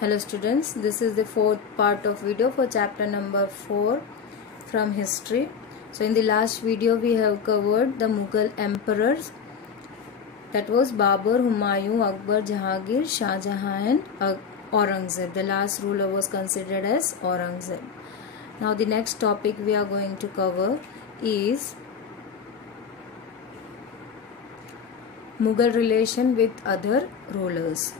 Hello students, this is the fourth part of video for chapter number 4 from history. So in the last video we have covered the Mughal emperors, that was Babur, Humayun, Akbar, Jahangir, Shah Jahan and Aurangzeb. The last ruler was considered as Aurangzeb. Now the next topic we are going to cover is Mughal relation with other rulers.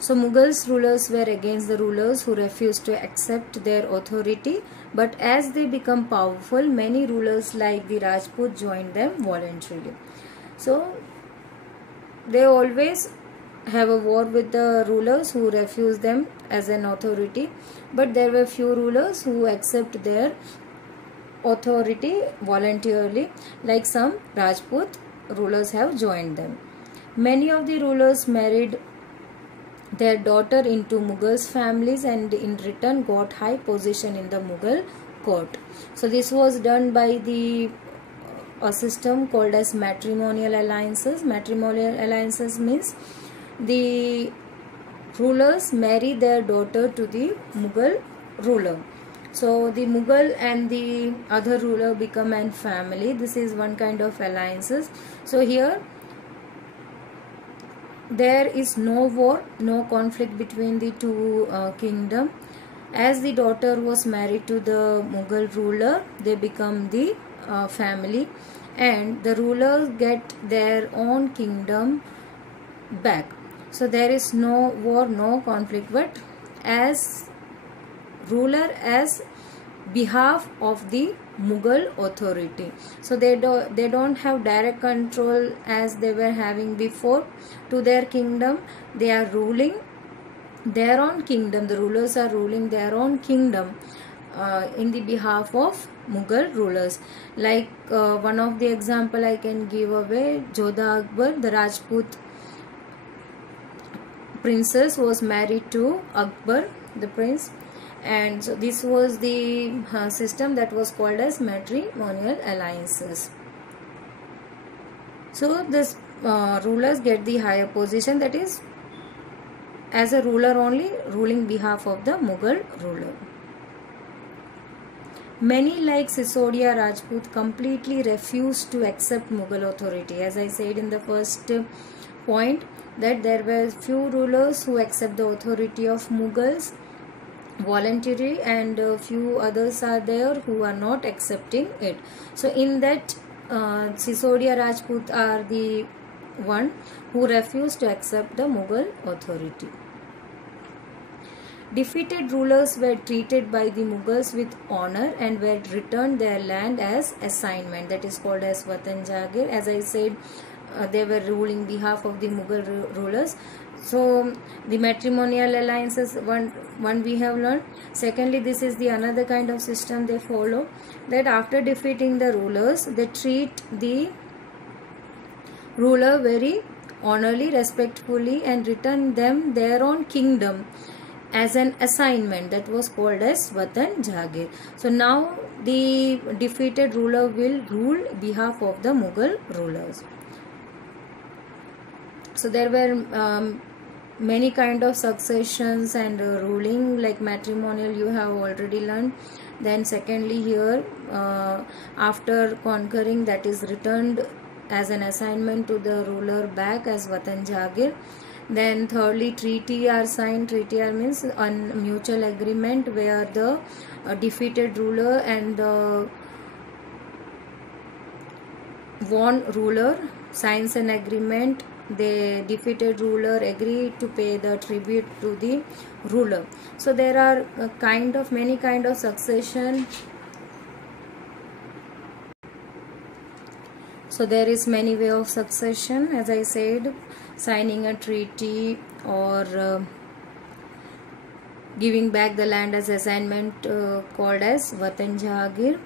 So Mughals rulers were against the rulers who refused to accept their authority, but as they become powerful, many rulers like the Rajput joined them voluntarily. So they always have a war with the rulers who refuse them as an authority, but there were few rulers who accept their authority voluntarily, like some Rajput rulers have joined them. Many of the rulers married their daughter into Mughals families and in return got high position in the Mughal court. So this was done by a system called as matrimonial alliances. Matrimonial alliances means the rulers marry their daughter to the Mughal ruler. So the Mughal and the other ruler become a family. This is one kind of alliances. So here there is no war, no conflict between the two kingdoms. As the daughter was married to the Mughal ruler, they become the family, and the rulers get their own kingdom back. So there is no war, no conflict, but as ruler as behalf of the Mughal authority. So they don't have direct control as they were having before to their kingdom. They are ruling their own kingdom. The rulers are ruling their own kingdom in the behalf of Mughal rulers. Like one of the example I can give away, Jodha Akbar, the Rajput princess, was married to Akbar, the prince. And so this was the system that was called as matrimonial alliances. So this rulers get the higher position, that is as a ruler only, ruling behalf of the Mughal ruler. Many like Sisodia Rajput completely refused to accept Mughal authority. As I said in the first point, that there were few rulers who accept the authority of Mughals voluntary, and few others are there who are not accepting it. So in that Sisodia Rajput are the one who refused to accept the Mughal authority. Defeated rulers were treated by the Mughals with honor and were returned their land as assignment, that is called as Watan Jagir. As I said, they were ruling behalf of the Mughal rulers. So the matrimonial alliances, one we have learned. Secondly, this is the another kind of system they follow, that after defeating the rulers, they treat the ruler very honorably, respectfully, and return them their own kingdom as an assignment, that was called as Watan Jagir. So now the defeated ruler will rule behalf of the Mughal rulers. So there were many kind of successions and ruling, like matrimonial you have already learned. Then secondly, here after conquering, that is returned as an assignment to the ruler back as Watan Jagir. Then thirdly, treaty are signed. Treaty are means a mutual agreement where the defeated ruler and the won ruler signs an agreement. The defeated ruler agreed to pay the tribute to the ruler. So there are many kind of succession. So there is many way of succession, as I said, signing a treaty or giving back the land as assignment called as Watan Jagir,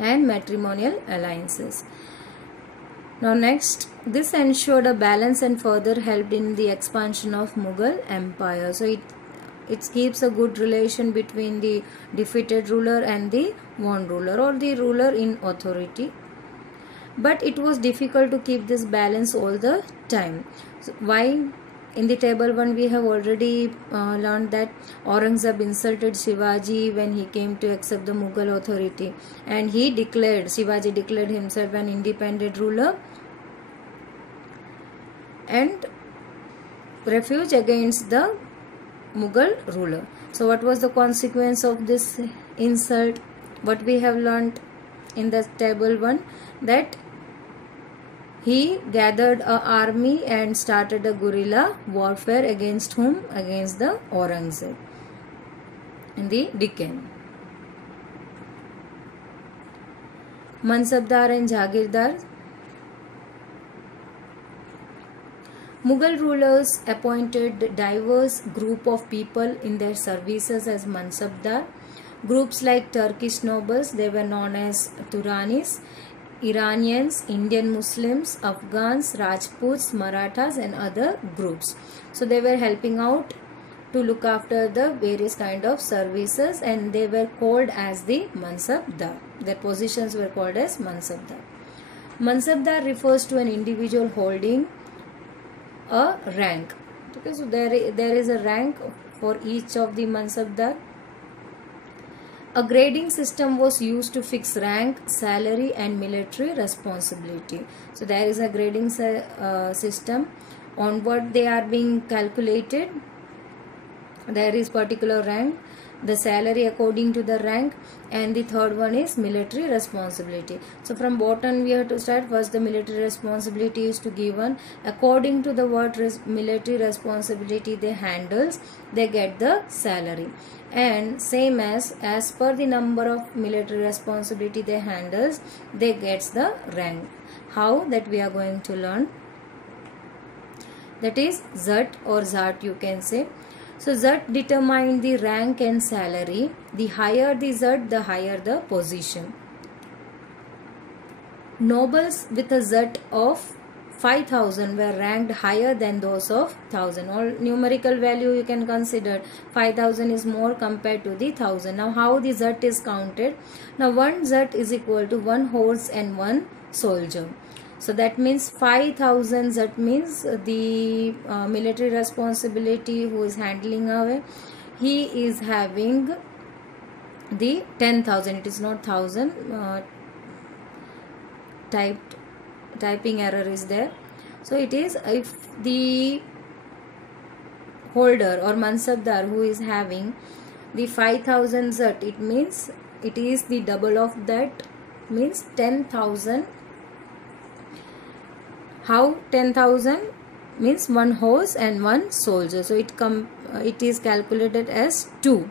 and matrimonial alliances. Now next, this ensured a balance and further helped in the expansion of Mughal empire. So it keeps a good relation between the defeated ruler and the won ruler, or the ruler in authority. But it was difficult to keep this balance all the time. So why? in the table 1 we have already learned that Aurangzeb insulted Shivaji when he came to accept the Mughal authority, and Shivaji declared himself an independent ruler and refuge against the Mughal ruler. So what was the consequence of this insult? What we have learned in the table 1, that he gathered an army and started a guerrilla warfare against whom? Against the Aurangzeb in the Deccan. Mansabdar and Jagirdar. Mughal rulers appointed diverse group of people in their services as Mansabdar. Groups like Turkish nobles, they were known as Turanis, Iranians, Indian Muslims, Afghans, Rajputs, Marathas and other groups. So they were helping out to look after the various kind of services, and they were called as the Mansabdar. Their positions were called as Mansabdar. Mansabdar refers to an individual holding a rank. Okay, so there is a rank for each of the Mansabdar. A grading system was used to fix rank, salary and military responsibility. So there is a grading system on what they are being calculated. There is particular rank, the salary according to the rank, and the third one is military responsibility. So from bottom we have to start. First, the military responsibility is to given according to the what military responsibility they handles, they get the salary, and same as per the number of military responsibility they handles, they gets the rank. How? That we are going to learn. That is Zat or Zat you can say. So Zat determined the rank and salary. The higher the Zat, the higher the position. Nobles with a Zat of 5,000 were ranked higher than those of 1,000. All numerical value you can consider. 5,000 is more compared to the 1,000. Now how the Zat is counted? Now one Zat is equal to 1 horse and 1 soldier. So that means 5,000 Zat means the military responsibility who is handling away, he is having the 10,000. It is not 1,000. Typing error is there. So it is, if the holder or Mansabdar who is having the 5,000 Zat, it means it is the double of that, means 10,000. How 10,000? Means 1 horse and 1 soldier. So it is calculated as 2.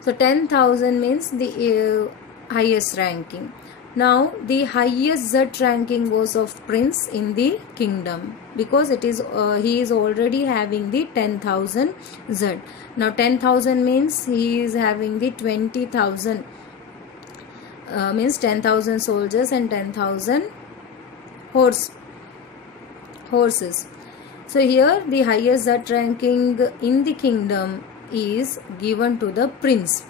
So 10,000 means the highest ranking. Now the highest Zat ranking was of prince in the kingdom, because it is he is already having the 10,000 Zat. Now 10,000 means he is having the 20,000, means 10,000 soldiers and 10,000 horses. So here the highest Zat ranking in the kingdom is given to the prince.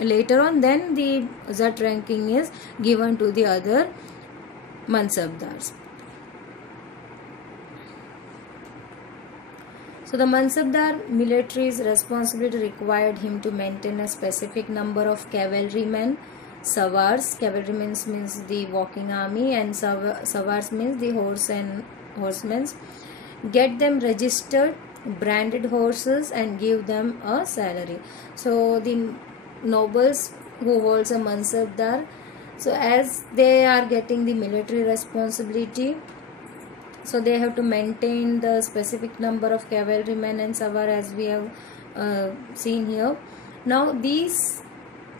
Later on then the Zat ranking is given to the other Mansabdars. So the Mansabdar military's responsibility required him to maintain a specific number of cavalrymen, Savars. Cavalrymen means the walking army, and Savars means the horsemen. Get them registered, branded horses, and give them a salary. So the nobles who holds a Mansabdar, so as they are getting the military responsibility, so they have to maintain the specific number of cavalrymen and savar, as we have seen here. Now these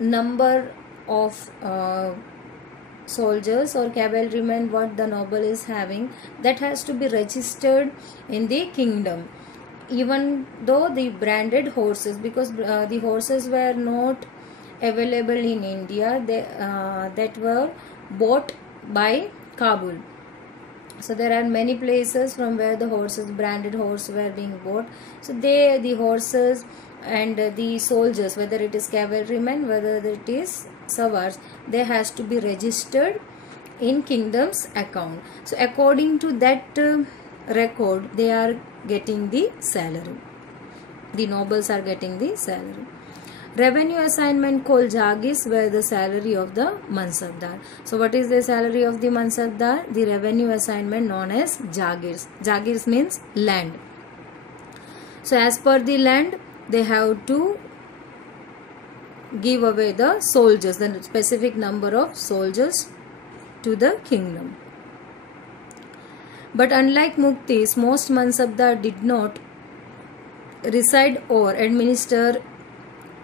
number of soldiers or cavalrymen what the noble is having, that has to be registered in the kingdom, even though the branded horses, because the horses were not available in India, that were bought by Kabul. So there are many places from where the branded horses were being bought. So the horses and the soldiers, whether it is cavalrymen, whether it is savars, they has to be registered in kingdom's account. So according to that record, they are getting the salary. The nobles are getting the salary. Revenue assignment called Jagirs were the salary of the Mansabdar. So what is the salary of the Mansabdar? The revenue assignment known as Jagirs. Jagirs means land. So as per the land, they have to give away the soldiers, the specific number of soldiers to the kingdom. But unlike Muktis, most Mansabdar did not reside or administer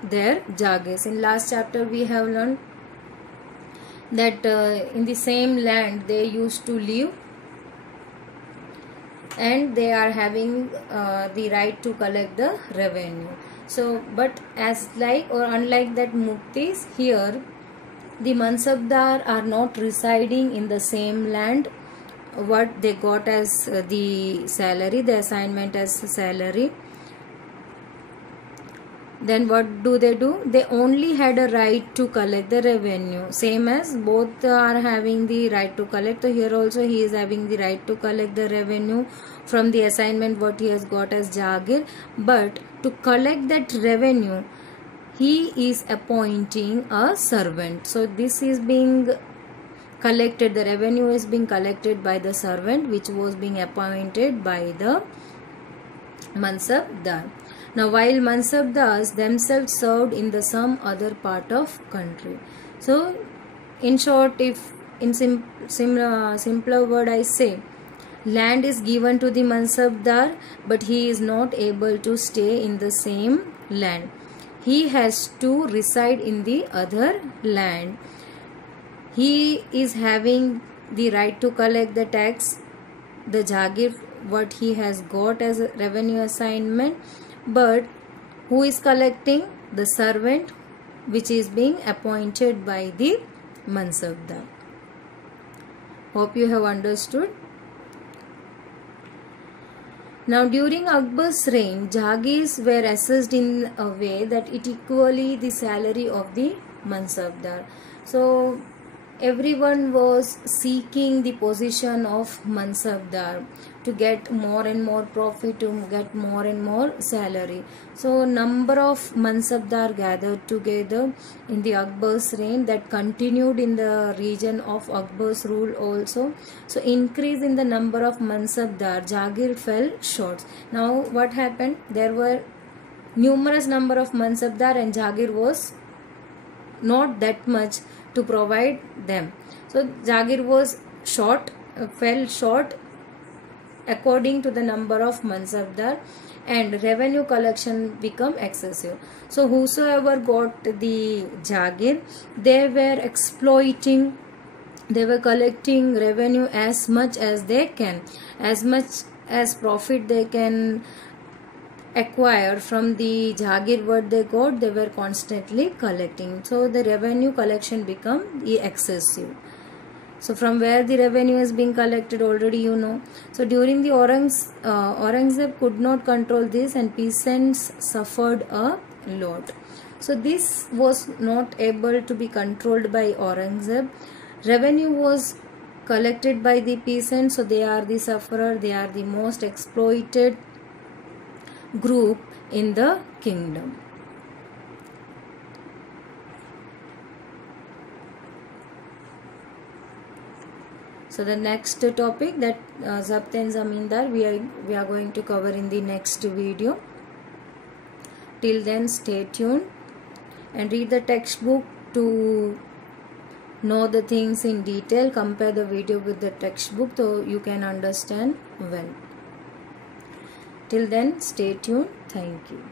their Jagirs. In last chapter we have learned that in the same land they used to live, and they are having the right to collect the revenue. So but as like or unlike that Muktis, here the Mansabdar are not residing in the same land. What they got as the salary, the assignment as salary, then what do? They only had a right to collect the revenue, same as both are having the right to collect. So here also he is having the right to collect the revenue from the assignment what he has got as Jagir. But to collect that revenue, he is appointing a servant. So this is being collected, the revenue is being collected by the servant which was being appointed by the Mansabdar. Now while Mansabdars themselves served in the some other part of country. So in short, if in simpler word I say, land is given to the Mansabdar, but he is not able to stay in the same land. He has to reside in the other land. He is having the right to collect the tax, the Jagir, what he has got as a revenue assignment, but who is collecting? The servant which is being appointed by the Mansabdar. Hope you have understood. Now during Akbar's reign, Jagirs were assessed in a way that it equally the salary of the Mansabdar. So everyone was seeking the position of Mansabdar to get more and more profit, to get more and more salary. So number of Mansabdar gathered together in the Akbar's reign, that continued in the region of Akbar's rule also. So increase in the number of Mansabdar, Jagir fell short. Now what happened? There were numerous number of Mansabdar and Jagir was not that much to provide them. So Jagir was fell short according to the number of Mansabdar, and revenue collection become excessive. So whosoever got the Jagir, they were exploiting, they were collecting revenue as much as they can, as much as profit they can acquire from the Jagir what they got, they were constantly collecting. So the revenue collection become excessive. So from where the revenue is being collected already you know. So during the Aurangzeb could not control this, and peasants suffered a lot. So this was not able to be controlled by Aurangzeb. Revenue was collected by the peasants, so they are the sufferer, they are the most exploited group in the kingdom. So the next topic, that Zabt and Zamindar, we are going to cover in the next video. Till then, stay tuned and read the textbook to know the things in detail. Compare the video with the textbook so you can understand well. Till then, stay tuned. Thank you.